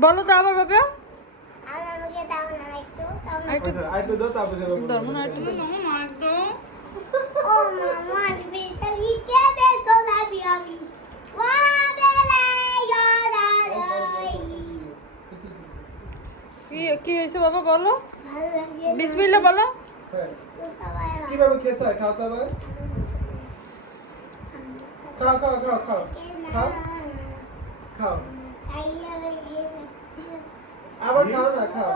বলো তো আবার বাবা। বেলে। কি কি হয়েছে বাবা বলো। বলো। হ্যাঁ। বাবা কীভাবে খেতে হয়? খাও তো আবার। খাও খাও খাও খাও। খাও। খাও। আবার খাও না খাও।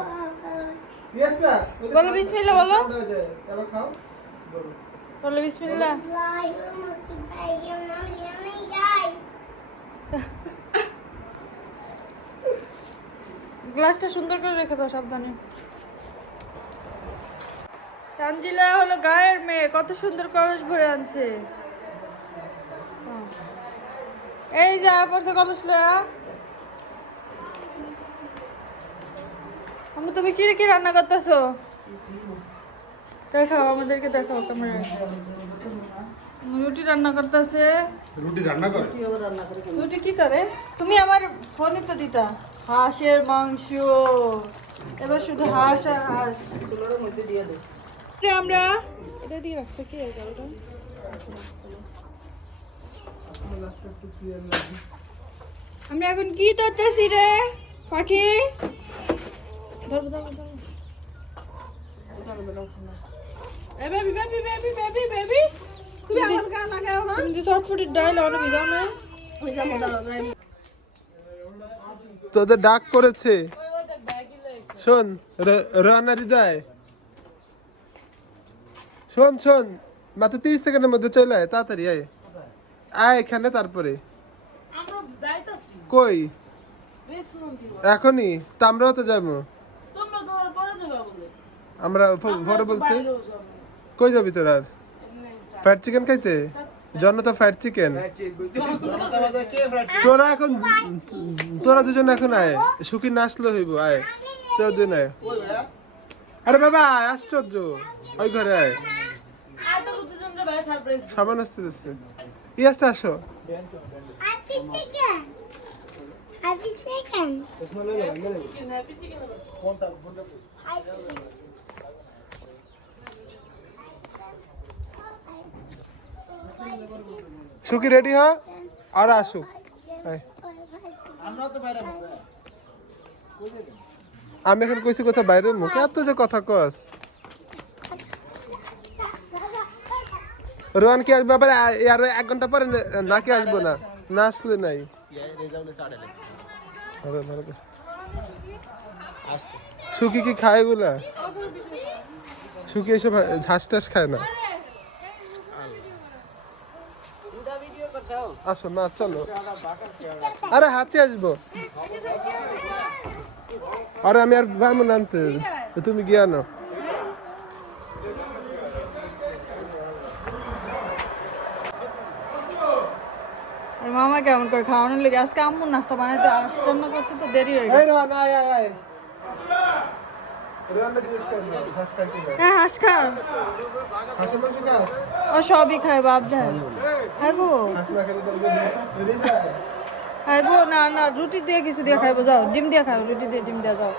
ইয়েস না বলো বিসমিল্লাহ বলো। আবার খাও। বলো। বলো বিসমিল্লাহ। গ্লাসটা সুন্দর করে রেখে দাও সাবধানে। তানজিলা হলো গায়ের মেয়ে কত সুন্দর কলস ভরে আনছে। এই যা পড়ছে কলস লয়া। আমি তুমি কি কি রান্না করতেছো? দেখাও আমাদেরকে দেখাও ক্যামেরা রুটি রান্না করতেছে। রুটি রান্না করে? রুটি কি করে? তুমি আমার ফোনে তো দিতা। হাঁসের মাংস। এবার শুধু হাঁস আর হাঁস। মধ্যে দিয়ে রে আমরা এটা দিয়ে রাখছে কি এই গালটা? আমরা এখন কি করতেছি রে পাখি? ধরবো ধরবো ধরবো। এ baby baby baby baby baby তুমি আমার গান লাগাও না। তুমি চটফটির ডাইল অনেক ভিজাও না ভিজা মজা তোদের ডাক করেছে। শোন র- রান্না হৃদয় শোন শোন মাত্র তিরিশ সেকেন্ডের মধ্যে চলে আয় তাড়াতাড়ি আয়। আয় এখানে তারপরে। কই? এখনই তা আমরাও তো যাব তোমরা তো আর পরে যাবে বলে আমরা ভরে বলতে কই যাবি তোর? আর ফ্রাইড চিকেন খাইতে? জন্য তো ফ্রাইড চিকেন তোরা এখন তোরা দুজন এখন আয়। সুখী না আসলে হইব আয়। তোরা দুজন আয়। আরে বাবা আয়, আশ্চর্য। ওই ঘরে আয়। সাবান আসতে দিচ্ছে। ইয়াসটা আসো। Happy chicken. Happy chicken. Chicken happy chicken সুখী রেডি হ? আর আসুক। আমি এখন কইছি কথা বাইরে মুখ। এত যে কথা কস। রোহান কি আসবে? আবার আর এক ঘণ্টা পরে নাকি আসব না? না আসলে নাই। সুখী কি খায় এগুলা? সুখী এসব ঝাস টাস খায় না। আসো না চলো। আরে হাতে আসব। আরে আমি আর পারব না আনতে। তুমি গিয়ে আনো। এই মামা কেমন করে খাওয়ানোর লেগে? আজকে আম্মু নাস্তা বানাইতে আশ্চর্য করছে তো দেরি হয়ে গেছে রোহান আয় আয় আয় রোহানটা জিজ্ঞেস কর না, হাঁস খায় কিনা। হ্যাঁ হাঁস খাও ও সবই খায় বাপ যায় হ্যাঁ গো? হ্যাঁ গো না না রুটি দিয়ে কিছু দিয়ে খাইবো যাও ডিম দিয়ে খাও রুটি দিয়ে ডিম দিয়ে যাও।